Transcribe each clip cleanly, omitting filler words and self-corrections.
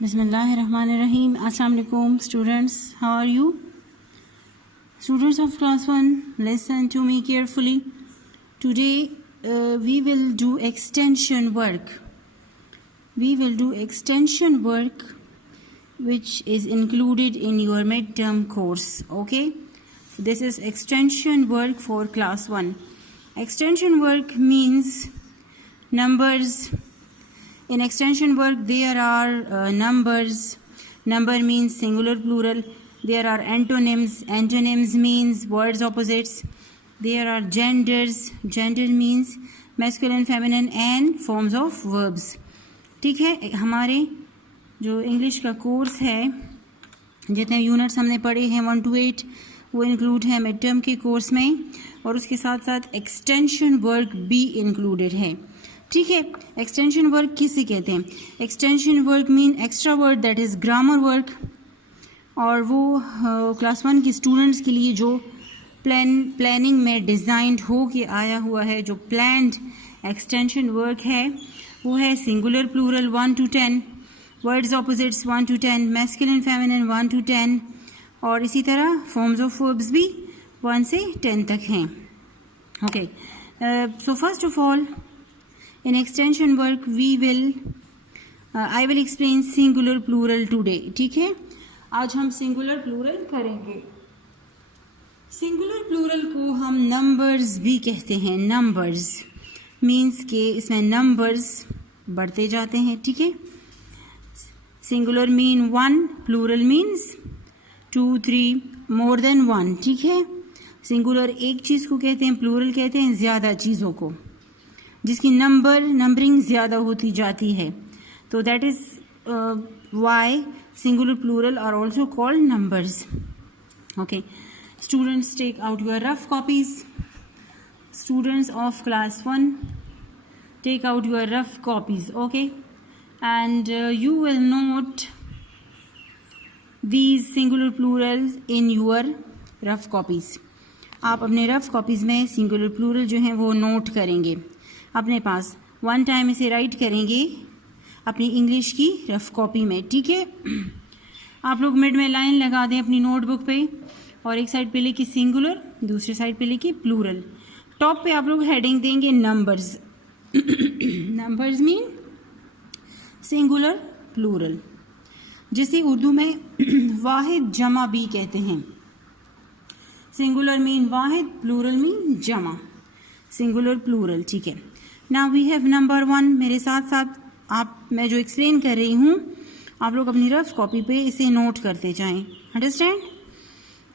Bismillahirrahmanirrahim. Assalamu alaikum students. How are you? Students of class 1, listen to me carefully. Today we will do extension work. We will do extension work which is included in your midterm course. Okay? So this is extension work for class 1. Extension work means numbers. In extension work, there are numbers. Number means singular, plural. There are antonyms. Antonyms means words opposites. There are genders. Gender means masculine, feminine and forms of verbs. ठीक है, हमारे जो English का course है, जितने units हमने पढ़े हैं 1 to 8, वो इंक्लूड है मिड टर्म के कोर्स में, और उसके साथ साथ एक्सटेंशन वर्क भी इंक्लूडेड है. ठीक है. एक्सटेंशन वर्क किसे कहते हैं? Extension work mean extra word, that is grammar work, और वो क्लास 1 के स्टूडेंट्स के लिए जो प्लानिंग में डिज़ाइंड हो के आया हुआ है, जो प्लान्ड एक्सटेंशन वर्क है, वो है singular, plural 1 to 10, words opposites 1 to 10, masculine feminine 1 to 10, और इसी तरह फॉर्म्स ऑफ वर्ब्स भी 1 से 10 तक हैं. Okay, so first of all in extension work I will explain singular plural today. ठीक है, आज हम singular plural करेंगे. singular plural को हम numbers भी कहते हैं. numbers means के इसमें numbers बढ़ते जाते हैं. ठीक है, singular mean 1, plural means 2, 3, more than 1. ठीक है, singular एक चीज़ को कहते हैं, plural कहते हैं ज़्यादा चीज़ों को, जिसकी नंबरिंग ज़्यादा होती जाती है. तो that is why singular plural are also called numbers. Okay, students take out your rough copies. Students of class 1 take out your rough copies. Okay, and you will note these singular plurals in your rough copies. आप अपने rough copies में singular plural जो हैं वो note करेंगे अपने पास. 1 time इसे right करेंगे अपनी इंग्लिश की रफ कॉपी में. ठीक है, आप लोग मिड में लाइन लगा दें अपनी नोटबुक पे, और एक साइड पे लिखी सिंगुलर, दूसरी साइड पे लिखी प्लूरल. टॉप पे आप लोग हेडिंग देंगे numbers. Numbers mean singular plural, जिसे उर्दू में वाहिद जमा भी कहते हैं. सिंगुलर मीन वाहिद, प्लूरल मीन जमा. Singular plural. ठीक है, नाउ वी हैव नंबर 1. मेरे साथ साथ मैं जो एक्सप्लेन कर रही हूँ, आप लोग अपनी रफ कॉपी पे इसे नोट करते जाएं. Understand?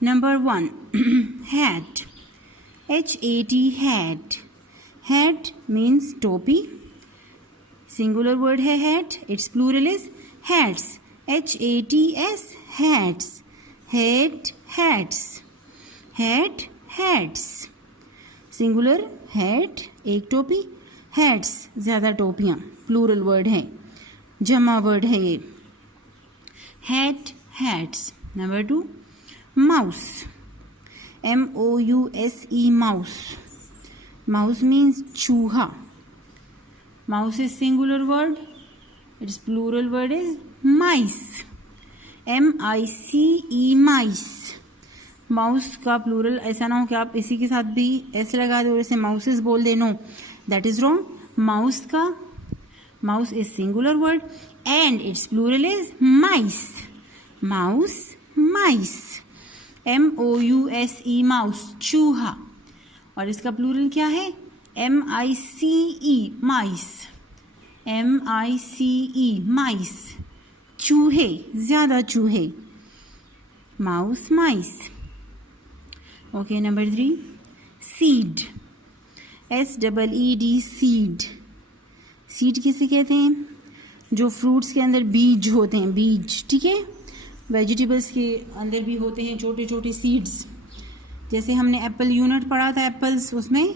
Number 1, hat. HAT, hat. Hat means टोपी. सिंगुलर वर्ड है hat, its plural is hats. HATS, hats. Hat, hats. Hat, hats. Singular hat, एक टोपी. हैट्स, ज़्यादा टोपियाँ. प्लूरल वर्ड है, जमा वर्ड है ये. Hat, hats. Number 2, mouse. MOUSE, mouse. Mouse means चूहा. Mouse is singular word, its plural word is mice. MICE, mice. Mouse का plural ऐसा ना हो कि आप इसी के साथ भी ऐसे लगा दो और इसे माउसेस बोल दे. No, that is wrong. Mouse is singular word and its plural is mice. Mouse, mice. MOUSE, mouse, चूहा. और इसका प्लूरल क्या है? MICE, माइस. MICE, माइस, चूहे, ज़्यादा चूहे. Mouse, mice. Okay, number 3, seed. SEED, seed. Seed किसे कहते हैं? जो फ्रूट्स के अंदर बीज होते हैं, बीज. ठीक है, वेजिटेबल्स के अंदर भी होते हैं छोटे छोटे सीड्स. जैसे हमने एप्पल यूनिट पढ़ा था, एप्पल्स, उसमें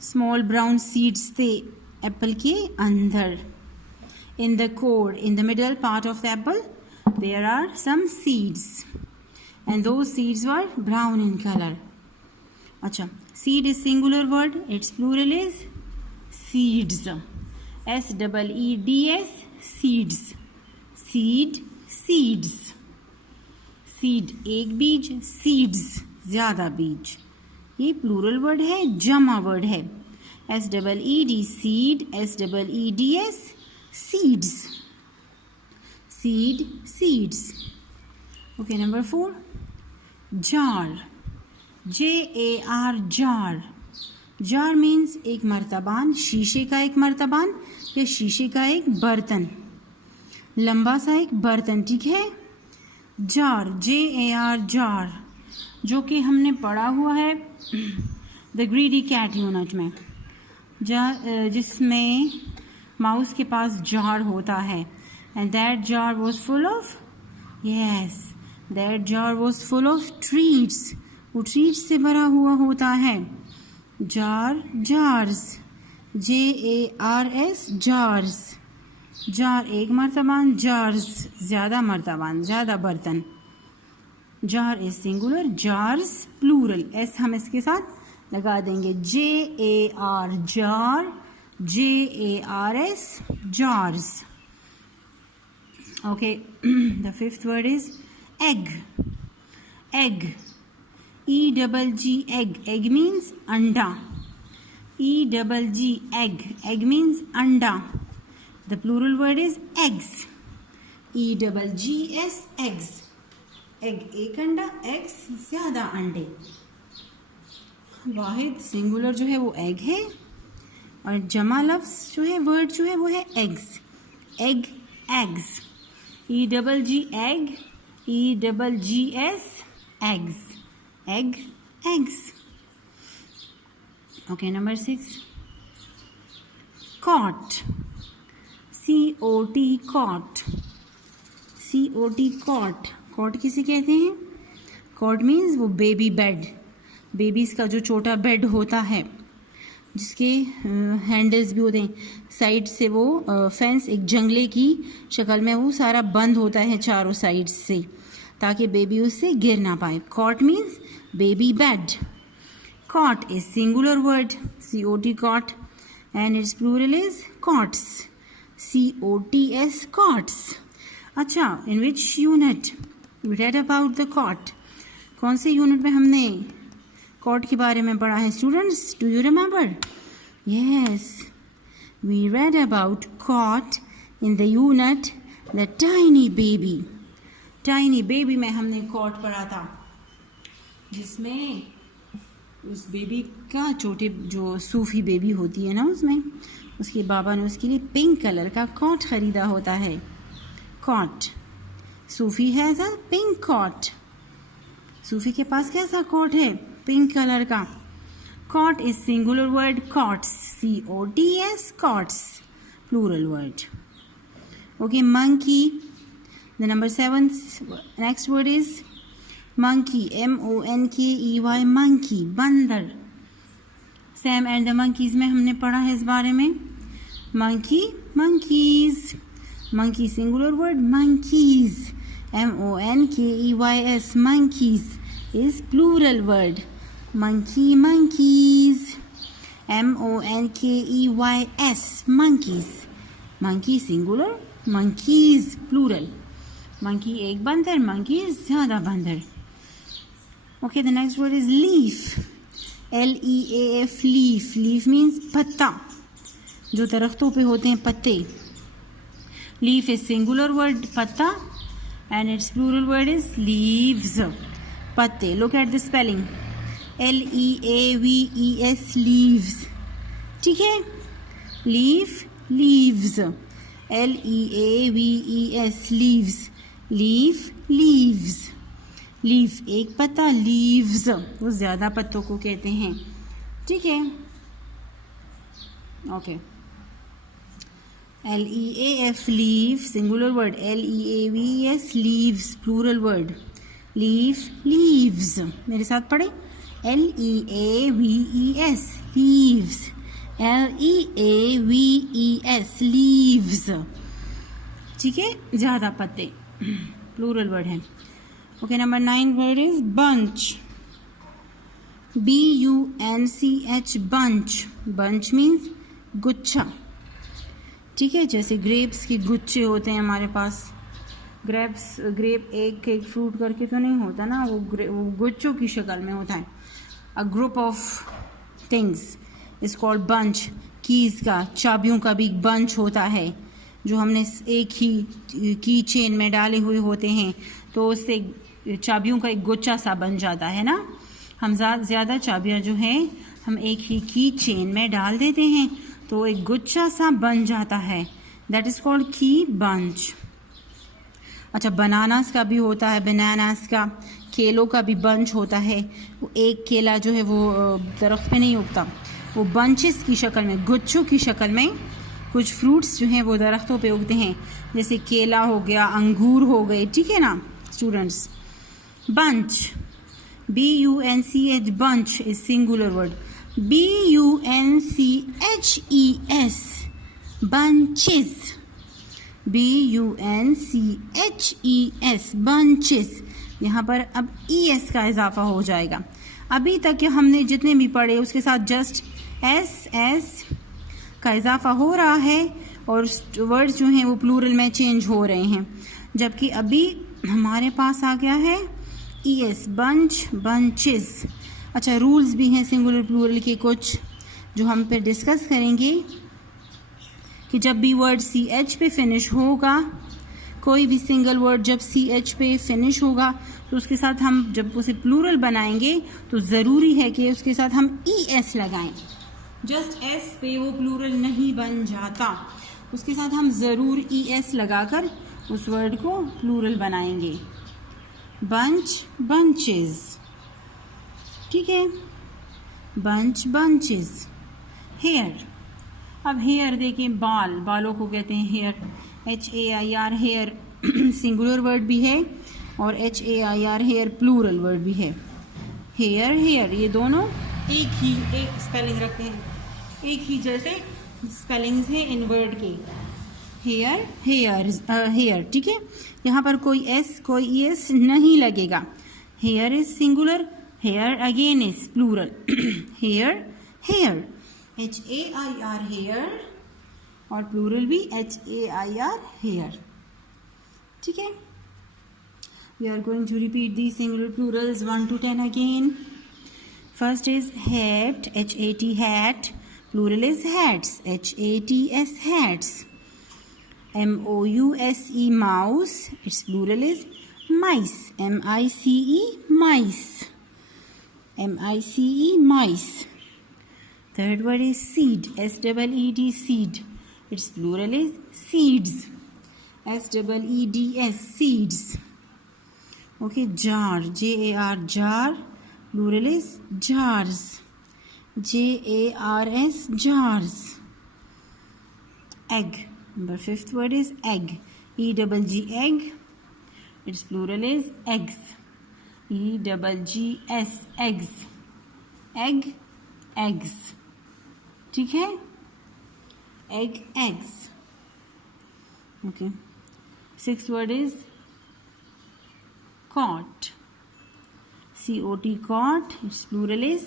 स्मॉल ब्राउन सीड्स थे एप्पल के अंदर. In the core, in the middle part of the apple, there are some seeds. And those seeds were brown in color. अच्छा, seed is singular word, its plural is seeds. SEEDS, seeds. Seed, seeds, seed एक बीज, seeds ज्यादा बीज, ये plural word है, जमा word है। SEED seed, SEEDS seeds, seed, seeds. Okay, number 4 jar, JAR jar. Jar means एक मर्तबान, शीशे का एक मर्तबान या शीशे का एक बर्तन, लंबा सा एक बर्तन, ठीक है। जार, JAR जार, जो कि हमने पढ़ा हुआ है द ग्रीडी कैट यूनिट में, जिसमें माउस के पास जार होता है। And that jar was full of, yes, that jar was full of treats, वो ट्रीट्स से भरा हुआ होता है। Jar, jars, JARS jars. Jar एक मर्तबान, जार्स ज्यादा मर्तबान, ज्यादा बर्तन। Jar is singular, jars plural. S हम इसके साथ लगा देंगे, JAR jar, JARS jars. Okay, the fifth word is egg, egg, EGG egg, egg means अंडा, EGG egg, egg means अंडा। The plural word is eggs, EGGS eggs, egg एक अंडा, eggs ज्यादा अंडे। वाहिद सिंगुलर जो है वो egg है, और जमा लफ्ज जो है, वर्ड जो है वो है eggs, egg, eggs, EGG egg, EGGS eggs, egg, eggs. Okay, number 6 cot, COT cot, COT cot, cot किसे कहते हैं? cot means वो बेबी बेड, बेबीज का जो छोटा बेड होता है, जिसके हैंडल्स भी होते हैं, साइड से वो फेंस एक जंगले की शक्ल में वो सारा बंद होता है चारों साइड से, ताकि बेबी उससे गिर ना पाए। Cot means baby bed. Cot is singular word, COT cot, and its plural is cots, COTS cots. अच्छा, in which unit we read about the cot? कौन से यूनिट में हमने कॉट के बारे में पढ़ा है students? Do you remember? Yes, we read about cot in the unit the tiny baby. Tiny baby में हमने कॉट पढ़ा था, जिसमें उस बेबी का छोटे जो सूफी बेबी होती है ना, उसमें उसके बाबा ने उसके लिए पिंक कलर का कॉट खरीदा होता है। Cot, Sufi has a pink cot, Sufi के पास कैसा कॉट है? पिंक कलर का। Cot is singular word, cots, COTS cots, plural word. Okay, monkey, the number 7 next word is monkey, MONKEY, monkey, बंदर। सैम एंड द मंकीज में हमने पढ़ा है इस बारे में। monkey, monkeys, monkey singular word, monkeys, MONKEYS, monkeys is plural word, monkey, monkeys, MONKEYS, monkeys, monkey singular, monkeys plural, monkey एक बंदर, monkey ज्यादा बंदर। Okay, the next word is leaf, LEAF, leaf. Leaf means पत्ता, जो दरख्तों पे होते हैं पत्ते। लीफ इज सिंगुलर वर्ड, पत्ता, and its plural word is leaves, पत्ते। Look at the spelling, LEAVES, leaves, ठीक है। Leaf, leaves, LEAVES, leaves, leaf, leaves. Leaf एक पत्ता, लीव्स वो ज्यादा पत्तों को कहते हैं, ठीक है। Okay, LEAF, leaf singular word, LEAVES, leaves plural word, leaf, leaves. मेरे साथ पढ़े, LEAVES, लीव्स, LEAVES, लीव्स, ठीक है, ज्यादा पत्ते, प्लूरल वर्ड है। Okay, number 9 word is bunch, BUNCH, bunch. Bunch means गुच्छा, ठीक है, जैसे ग्रेप्स के गुच्छे होते हैं हमारे पास, ग्रेप्स, ग्रेप एक फ्रूट करके तो नहीं होता ना, वो गुच्छों की शक्ल में होता है. A group of things is called bunch. Keys का, चाबियों का भी बंच होता है जो हमने एक ही की चेन में डाले हुए होते हैं, तो उससे चाबियों का एक गुच्छा सा बन जाता है ना. हम ज़्यादा चाबियाँ जो हैं हम एक ही की चेन में डाल देते हैं तो एक गुच्छा सा बन जाता है. दैट इज़ कॉल्ड की बंच. अच्छा, बनानास का भी होता है, बनानास का, केलों का भी बंच होता है. वो एक केला जो है वो दरख्त पे नहीं उगता, वो बंचेस की शक्ल में, गुच्छों की शक्ल में कुछ फ्रूट्स जो हैं वो दरख्तों पे उगते हैं. जैसे केला हो गया, अंगूर हो गए, ठीक है ना students. Bunch, BUNCH, bunch is singular word. BUNCHES, bunches. BUNCHES, bunches. यहाँ पर अब ES का इजाफा हो जाएगा. अभी तक के हमने जितने भी पढ़े उसके साथ जस्ट SS का इजाफा हो रहा है और वर्ड्स जो हैं वो प्लूरल में चेंज हो रहे हैं. जबकि अभी हमारे पास आ गया है ES, बंच, बंचेस. अच्छा, रूल्स भी हैं सिंगुलर प्लूरल के कुछ जो हम फिर डिस्कस करेंगे कि जब भी वर्ड CH पे फिनिश होगा, कोई भी सिंगल वर्ड जब CH पे फिनिश होगा तो उसके साथ हम जब उसे प्लूरल बनाएंगे तो ज़रूरी है कि उसके साथ हम ES लगाएं. जस्ट S पे वो प्लूरल नहीं बन जाता, उसके साथ हम ज़रूर ES लगाकर उस वर्ड को प्लूरल बनाएंगे. बंच, बंचेस, ठीक है. Bunch, bunches. हेयर. अब हेयर देखें, बालों को कहते हैं hair. HAIR, hair singular word भी है और HAIR हेयर प्लूरल वर्ड भी है. हेयर, हेयर ये दोनों एक स्पेलिंग रखते हैं, एक ही जैसे स्पेलिंग्स हैं इन वर्ड के. हेयर, हेयर, ठीक है. यहाँ पर कोई S कोई ES नहीं लगेगा. Hair is singular, hair again is plural. Hair, hair, HAIR hair और प्लूरल भी HAIR हेयर, ठीक है. We are going to repeat the singular plurals 1 to 10 again. First is hat, HAT, hat. Plural is hats, HATS, hats. MOUSE, mouse. Its plural is mice, MICE, mice. MICE, mice. Third word is seed, SEED, seed. Its plural is seeds, SEEDS, seeds. Okay, jar, JAR, jar. Plural is jars, JARS, jars. Egg. Number fifth word is egg, EGG, egg. Its plural is eggs, EGGS, eggs. Egg, eggs, ठीक है. Egg, eggs. Okay. Sixth word is cot, COT, cot. Its plural is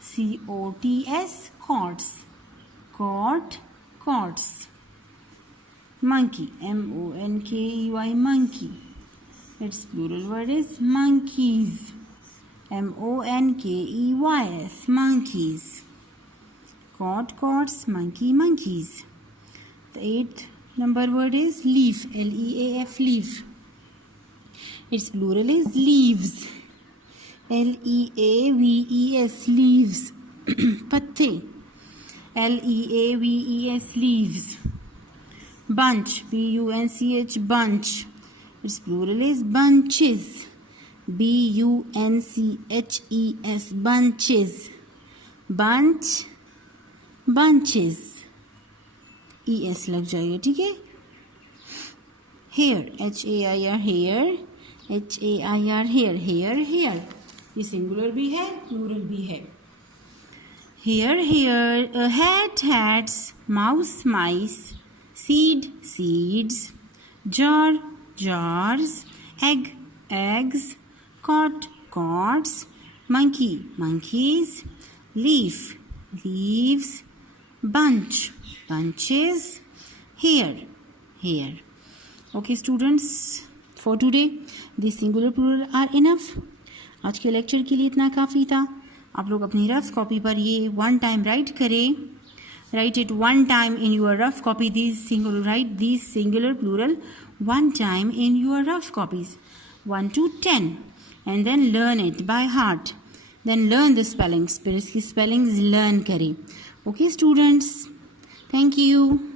COTS, cots. Cot, cots. Monkey, MONKEY, monkey. Its plural word is monkeys, MONKEYS, monkeys. Cot, cots, monkey, monkeys. The eighth number word is leaf, LEAF, leaf. Its plural is leaves, LEAVES, leaves. पत्ते, LEAVES, leaves. Bunch, BUNCH, bunch. Its plural is bunches, BUNCHES, bunches. Bunch, bunches, ES लग जाएगा, ठीक है. Hair, HAIR, hair, HAIR, hair, hair, hair. ये singular भी है, plural भी है. Hair, hair, hat, hats, mouse, mice. Seed, seeds. Jar, jars. Egg, eggs. Cot, cots. Monkey, monkeys. Leaf, leaves. Bunch, bunches. Hair, hair. Okay students, For today, the singular plural are enough. आज के lecture के लिए इतना काफ़ी था. आप लोग अपनी रफ कॉपी पर ये one time राइट करें. Write it one time in your rough copy. Write these singular plural one time in your rough copies. 1 to 10. And then learn it by heart. Then learn the spellings. फिर इसकी spellings learn करें. Okay students. Thank you.